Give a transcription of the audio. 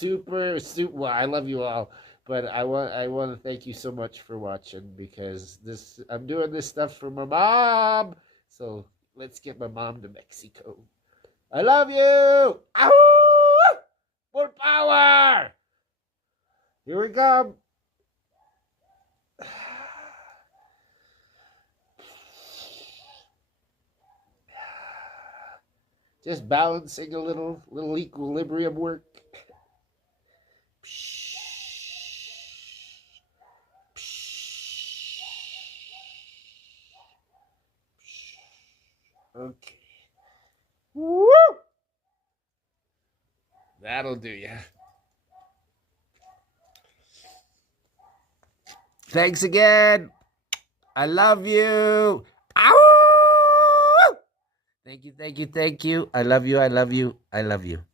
super. Well, I love you all, but I want to thank you so much for watching because I'm doing this stuff for my mom. So let's get my mom to Mexico. I love you. Ow! More power. Here we come. Just balancing a little equilibrium work. Okay. Woo! That'll do ya. Thanks again. I love you. Ow! Thank you. I love you. I love you.